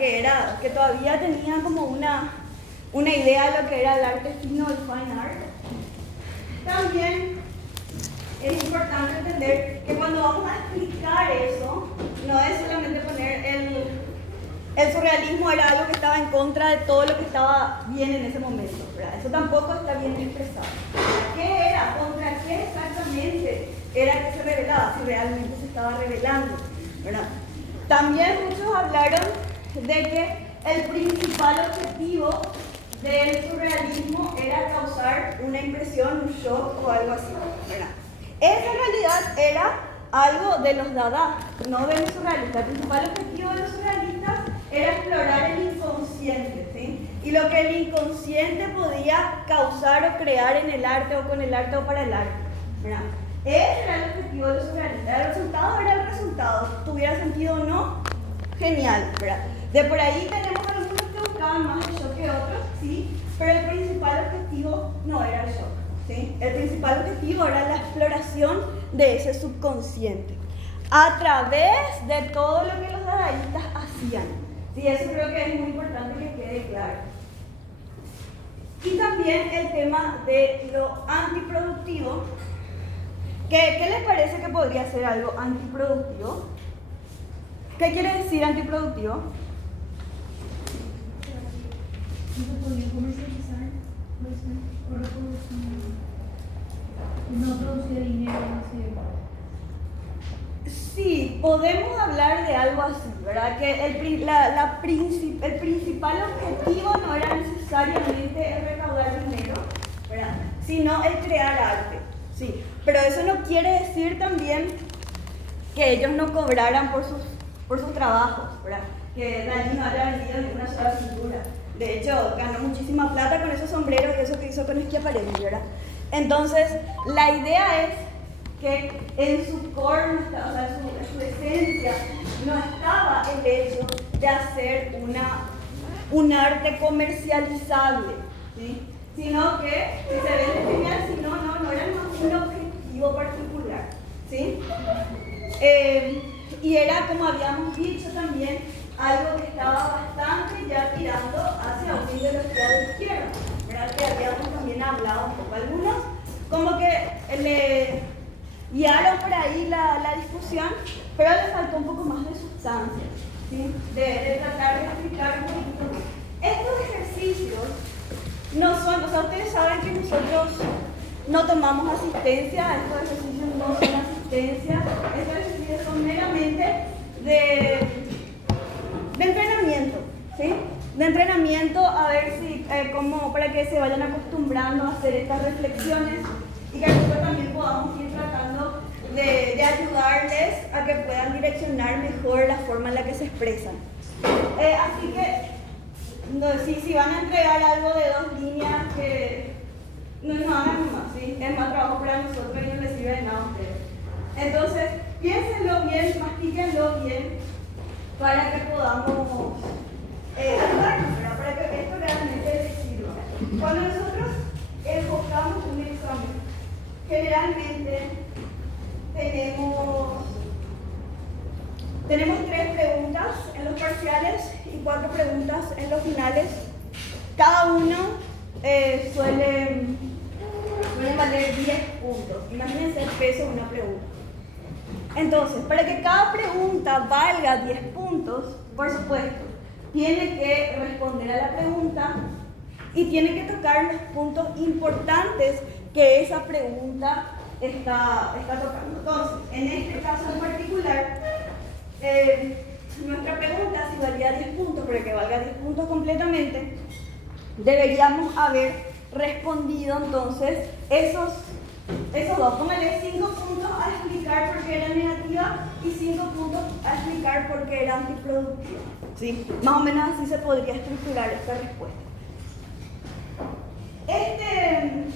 Que todavía tenía como una idea de lo que era el arte fino, el fine art. También es importante entender que cuando vamos a explicar eso, no es solamente poner el surrealismo era algo que estaba en contra de todo lo que estaba bien en ese momento, ¿verdad? Eso tampoco está bien expresado. ¿Qué era? ¿Contra qué exactamente era que se revelaba? Si realmente se estaba revelando, ¿verdad? También muchos hablaron de que el principal objetivo del surrealismo era causar una impresión, un shock o algo así, ¿verdad? Esa en realidad era algo de los Dada, no de los surrealistas. El principal objetivo de los surrealistas era explorar el inconsciente, ¿sí? Y lo que el inconsciente podía causar o crear en el arte o con el arte o para el arte, ¿verdad? Ese era el objetivo de los surrealistas. El resultado era el resultado. ¿Tuviera sentido o no? Genial, ¿verdad? De por ahí tenemos algunos que buscaban más el shock que otros, ¿sí? Pero el principal objetivo no era el shock, ¿sí? El principal objetivo era la exploración de ese subconsciente a través de todo lo que los dadaístas hacían. Sí, eso creo que es muy importante que quede claro. Y también el tema de lo antiproductivo. ¿Qué les parece que podría ser algo antiproductivo? ¿Qué quiere decir antiproductivo? No se podía comercializar, no producía dinero, Sí, podemos hablar de algo así, ¿verdad? Que el principal objetivo no era necesariamente el recaudar dinero, ¿verdad? Sino el crear arte, sí. Pero eso no quiere decir también que ellos no cobraran por sus trabajos, ¿verdad? Que Dalí no haya vendido ninguna sola pintura. De hecho, ganó muchísima plata con esos sombreros y eso que hizo con Schiaparelli, ¿verdad? Entonces, la idea es que en su core, o sea, en su esencia, no estaba el hecho de hacer un arte comercializable, ¿sí? Sino que si se vende genial, si no era un objetivo particular, ¿sí? Y era, como habíamos dicho también, algo que estaba bastante ya tirando hacia un ideología de izquierda, ¿verdad? Que habíamos también hablado un poco. Algunos como que le guiaron por ahí la discusión, pero le faltó un poco más de sustancia, ¿sí? De tratar de explicar un poquito más. Estos ejercicios no son, o sea, ustedes saben que nosotros no tomamos asistencia, estos ejercicios no son asistencia, estos ejercicios son meramente de entrenamiento, ¿sí? De entrenamiento a ver si, para que se vayan acostumbrando a hacer estas reflexiones y que nosotros también podamos ir tratando de ayudarles a que puedan direccionar mejor la forma en la que se expresan. Así que, si van a entregar algo de 2 líneas, que no hagan más, ¿sí? Es más trabajo para nosotros y no les sirve de nada a ustedes. Entonces, piénsenlo bien, mastíquenlo bien, para que podamos ayudarnos, ¿verdad? Para que esto realmente les sirva. Cuando nosotros enfocamos un examen, generalmente tenemos 3 preguntas en los parciales y 4 preguntas en los finales. Cada uno suele valer 10 puntos. Imagínense el peso de una pregunta. Entonces, para que cada pregunta valga 10 puntos, por supuesto, tiene que responder a la pregunta y tiene que tocar los puntos importantes que esa pregunta está tocando. Entonces, en este caso en particular, nuestra pregunta, si valía 10 puntos, para que valga 10 puntos completamente, deberíamos haber respondido entonces esos 2. Póngale 5 puntos a explicar por qué era negativa y 5 puntos a explicar por qué era antiproductiva, ¿sí? Más o menos así se podría estructurar esta respuesta. En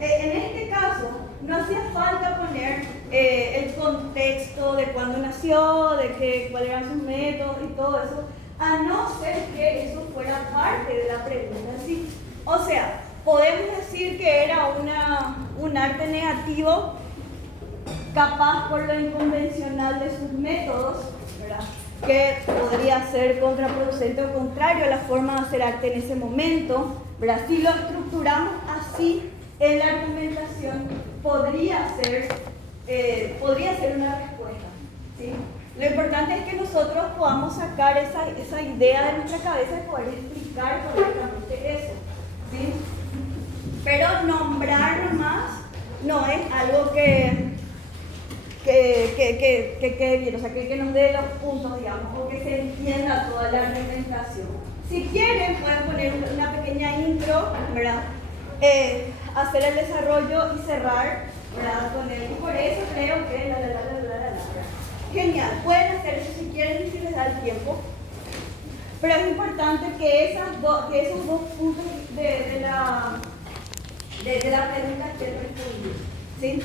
este caso, no hacía falta poner el contexto de cuándo nació, de cuáles eran sus métodos y todo eso, a no ser que eso fuera parte de la pregunta, ¿sí? O sea, podemos decir que era un arte negativo, capaz por lo inconvencional de sus métodos, ¿verdad? que podría ser contraproducente o contrario a la forma de hacer arte en ese momento, ¿verdad? Si lo estructuramos así en la argumentación, podría ser una respuesta, ¿sí? Lo importante es que nosotros podamos sacar esa idea de nuestra cabeza y poder explicar correctamente eso, ¿sí? Pero nombrar nomás no es algo que quede bien, o sea, que nos dé los puntos, digamos, o que se entienda toda la argumentación. Si quieren, pueden poner una pequeña intro, ¿verdad? Hacer el desarrollo y cerrar, ¿verdad? Con él. Y por eso creo que genial, pueden hacer eso si quieren y si les da el tiempo. Pero es importante que esos dos puntos de la pregunta estén respondidos, ¿sí?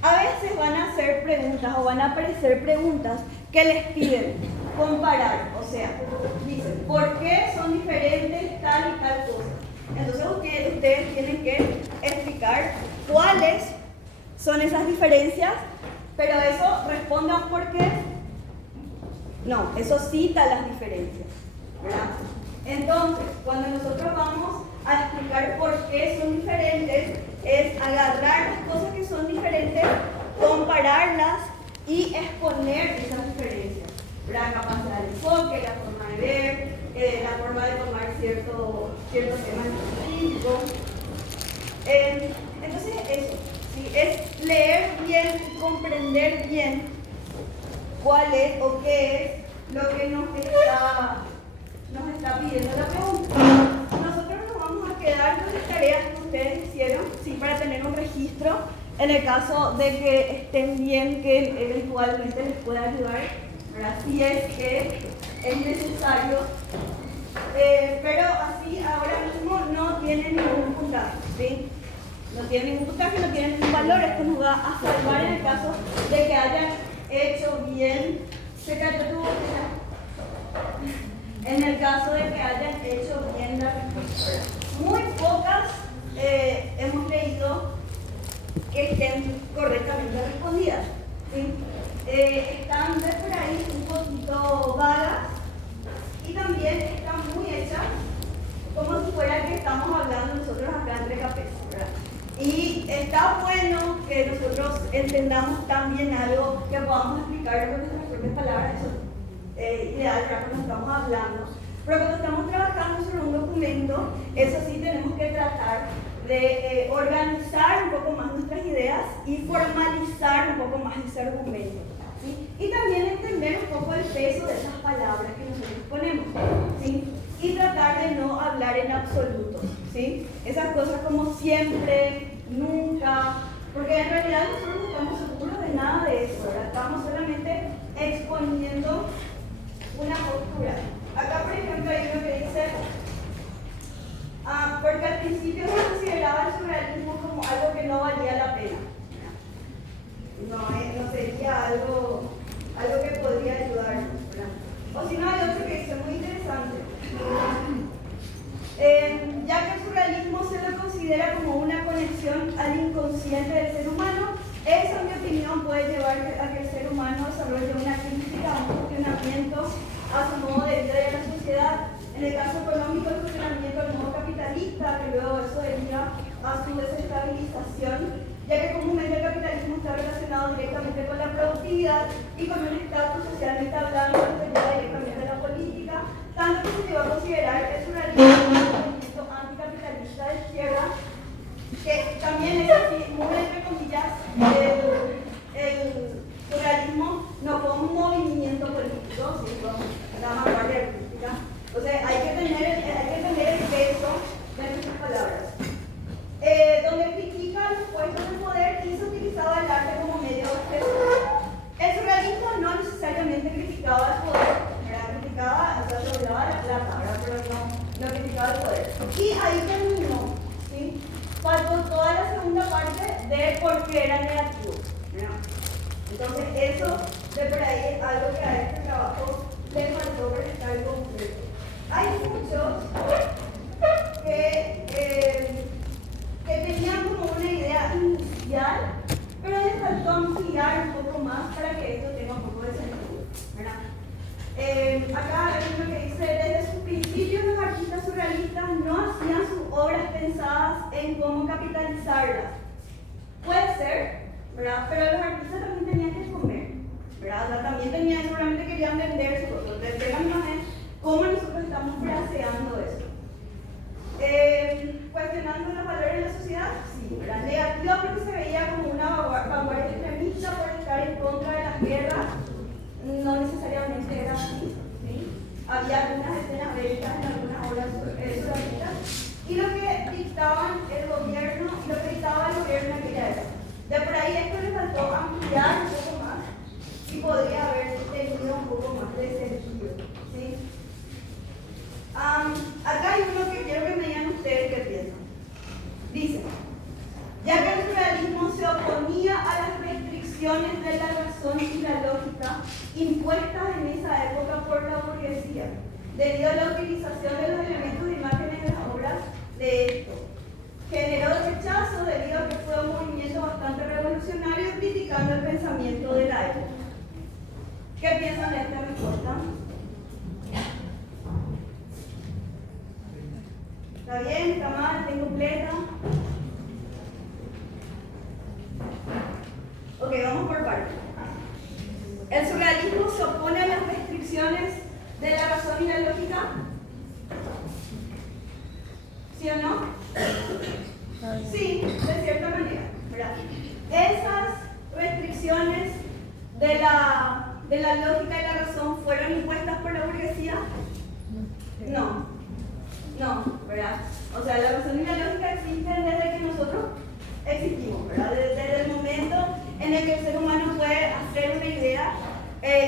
A veces van a hacer preguntas o van a aparecer preguntas que les piden comparar, o sea, dicen, ¿por qué son diferentes tal y tal cosa? Entonces ustedes tienen que explicar cuáles son esas diferencias, pero eso respondan por qué. No, eso cita las diferencias, ¿verdad? Entonces, cuando nosotros vamos a explicar por qué son diferentes, es agarrar las cosas que son diferentes, compararlas y exponer esas diferencias. La capacidad de enfoque, la forma de ver, la forma de tomar ciertos temas específicos. Entonces, eso, ¿sí? Es leer bien y comprender bien cuál es o qué es lo que nos está pidiendo la pregunta. Nosotros nos vamos a quedar con las tareas que ustedes hicieron, ¿sí? Para tener un registro en el caso de que estén bien, que eventualmente les pueda ayudar, ¿verdad? Si es que es necesario, pero así ahora mismo no tiene ningún puntaje, ¿sí? No tiene ningún puntaje, no tiene ningún valor. Esto nos va a salvar en el caso de que hayan hecho bien. Se cayó tu botella. En el caso de que hayan hecho bien la respuesta. Muy pocas hemos leído que estén correctamente respondidas, ¿sí? Están de por ahí un poquito vagas y también están muy hechas como si fuera que estamos hablando nosotros acá entre cabezas, ¿verdad? Y está bueno que nosotros entendamos también algo que podamos explicar con nuestras propias palabras. Eso es ideal para cuando estamos hablando. Pero cuando estamos trabajando sobre un documento, eso sí tenemos que tratar de organizar un poco más nuestras ideas y formalizar un poco más ese argumento, ¿sí? Y también entender un poco el peso de esas palabras que nosotros ponemos, ¿sí? Y tratar de no hablar en absoluto, ¿sí? Esas cosas como siempre, nunca, porque en realidad nosotros no estamos seguros de nada de eso, ¿verdad? Estamos solamente exponiendo una postura. Acá, por ejemplo, hay uno que dice, porque al principio se consideraba el surrealismo como algo que no valía la pena. No sería algo que podría ayudarnos, ¿verdad? O si no, hay otro que dice muy interesante. Ya que el surrealismo se lo considera como una conexión al inconsciente del ser humano, eso, en mi opinión, puede llevar a que el ser humano desarrolle una crítica, un cuestionamiento a su modo de vida y a la sociedad. En el caso económico, el funcionamiento del modo capitalista, que luego eso deriva a su desestabilización, ya que comúnmente el capitalismo está relacionado directamente con la productividad y con un estatus socialmente hablando que lleva directamente a la política, tanto que se llegó a considerar el surrealismo como un movimiento anticapitalista de izquierda, que también es así, muy entre comillas, el surrealismo no fue un movimiento político, sino una parte de política. Entonces hay que tener el peso de nuestras palabras. Donde critica los puestos de poder y se utilizaba el arte como medio de expresión. El surrealismo no necesariamente criticaba el poder, criticaba, o sea, se olvidaba la plata, ¿verdad? Pero no criticaba el poder. Y ahí terminó, ¿sí? Faltó toda la segunda parte de por qué era negativo, ¿verdad? Entonces eso de por ahí es algo que a este trabajo le faltó prestar completo. Hay muchos que tenían como una idea inicial, pero les faltó ampliar un poco más para que esto tenga un poco de sentido, ¿verdad? capitalizarlas. Puede ser, ¿verdad? Pero los artistas también tenían que comer, ¿verdad? O sea, también tenían, seguramente querían vender sus cosas. El tema no es cómo nosotros estamos fraseando eso. Cuestionando los valores de la sociedad, sí, ¿verdad? Negativa porque se veía como una vanguardia extremista por estar en contra de las guerras, no necesariamente era así, ¿sí? Había algunas escenas bélicas en algunas obras surrealistas, y lo que dictaban el gobierno, lo que dictaba el gobierno en aquella época. De por ahí esto le faltó ampliar un poco más y podría haber tenido un poco más de sentido, ¿sí? Acá hay uno que quiero que me digan ustedes qué piensan. Dice, ya que el surrealismo se oponía a las restricciones de la razón y la lógica impuestas en esa época por la burguesía, debido a la utilización de los elementos de imágenes de las obras de esto, generó rechazo debido a que fue un movimiento bastante revolucionario criticando el pensamiento de la época. ¿Qué piensan de esta respuesta? ¿Está bien? ¿Está mal? ¿Está incompleta? Ok, vamos por partes. ¿El surrealismo se opone a las restricciones de la razón y la lógica? ¿Sí o no? Sí, de cierta manera, ¿verdad? Esas restricciones de la lógica y la razón fueron impuestas por la burguesía. No, ¿verdad? O sea, la razón y la lógica existen desde que nosotros existimos, ¿verdad? Desde el momento en el que el ser humano puede hacer una idea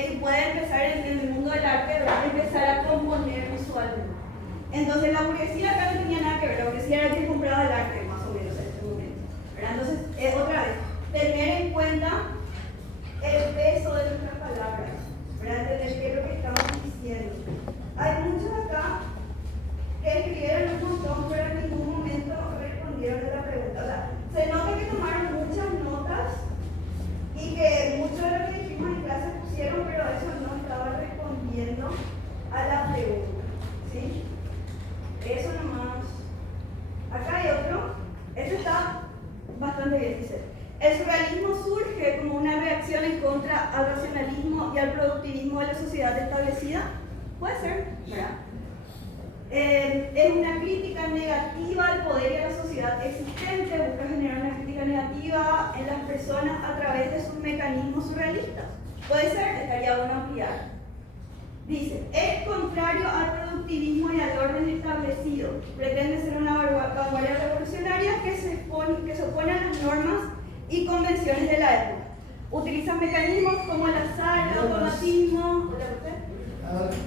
y puede empezar en el mundo del arte, ¿verdad? Empezar a componer visualmente. Entonces la burguesía acá no tenía nada que ver, la burguesía era quien compraba el arte, más o menos en ese momento, ¿verdad? Entonces, otra vez, tener en cuenta el peso de nuestras palabras, ¿verdad? Entender qué es lo que estamos diciendo. Hay muchos acá que escribieron un montón, pero en ningún momento respondieron a la pregunta. O sea, se nota que tomaron muchas notas y que mucho de lo que dijimos en clase pusieron, pero eso no estaba respondiendo a la pregunta, ¿sí? Eso nomás. Acá hay otro. Este está bastante bien, dice. El surrealismo surge como una reacción en contra al racionalismo y al productivismo de la sociedad establecida. Puede ser, ¿verdad? Es una crítica negativa al poder y a la sociedad existente, busca generar una crítica negativa en las personas a través de sus mecanismos surrealistas. Puede ser, estaría bueno ampliar. Dice, es contrario al productivismo y al orden establecido. Pretende ser una vanguardia revolucionaria que se opone a las normas y convenciones de la época. Utiliza mecanismos como el azar, el automatismo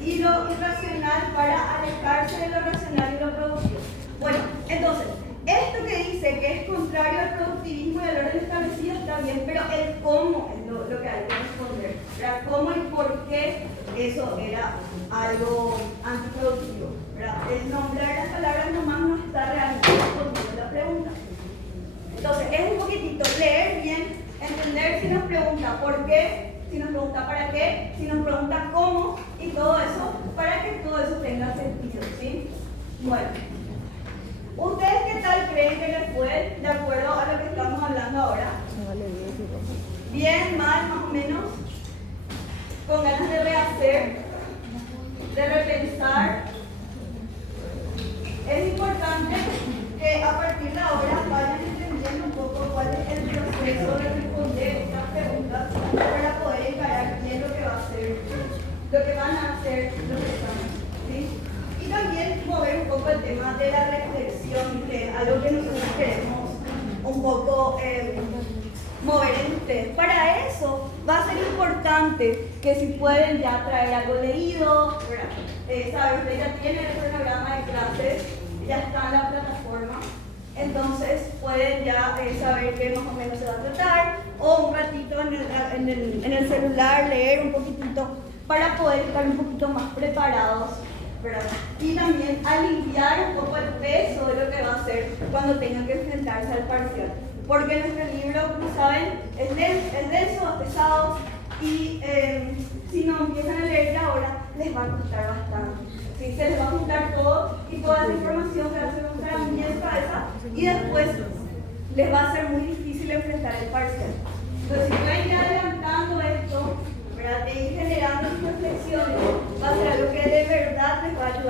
y lo irracional para alejarse de lo racional y lo productivo. Bueno, entonces, esto que dice que es contrario al productivismo y al orden establecido está bien, pero el cómo es lo que hay que responder. ¿Verdad? ¿Cómo y por qué eso era algo antiproductivo? ¿Verdad? El nombrar las palabras nomás no está realmente respondiendo la pregunta. Entonces, es un poquitito leer bien, entender si nos pregunta por qué, si nos pregunta para qué, si nos pregunta cómo y todo eso, para que todo eso tenga sentido, ¿sí? Bueno, ¿ustedes qué tal creen que les fue de acuerdo a lo que estamos hablando ahora? ¿Bien, mal, más o menos? ¿Con ganas de rehacer? ¿De repensar? Es importante que a partir de ahora vayan entendiendo un poco cuál es el proceso de responder estas preguntas para poder encarar bien lo que va a ser, lo que van a hacer los exámenes, ¿sí? Y también mover un poco el tema de la reflexión, que es algo que nosotros queremos un poco mover en ustedes. Para eso va a ser importante que si pueden ya traer algo leído, ¿sabes? Ustedes ya tienen el cronograma de clases, ya está en la plataforma, entonces pueden ya saber qué más o menos se va a tratar, o un ratito en el celular leer un poquitito para poder estar un poquito más preparados, ¿verdad? Y también aliviar un poco el peso de lo que va a ser cuando tengan que enfrentarse al parcial. Porque nuestro libro, como saben, es denso, es pesado y si no empiezan a leer ahora, les va a costar bastante. ¿Sí? Se les va a juntar todo y toda esa información que va a ser un en su cabeza y después les va a ser muy difícil enfrentar el parcial. Entonces, si pueden ir adelantando esto, ¿verdad? E ir generando sus reflexiones, va a ser algo que de verdad les va a ayudar.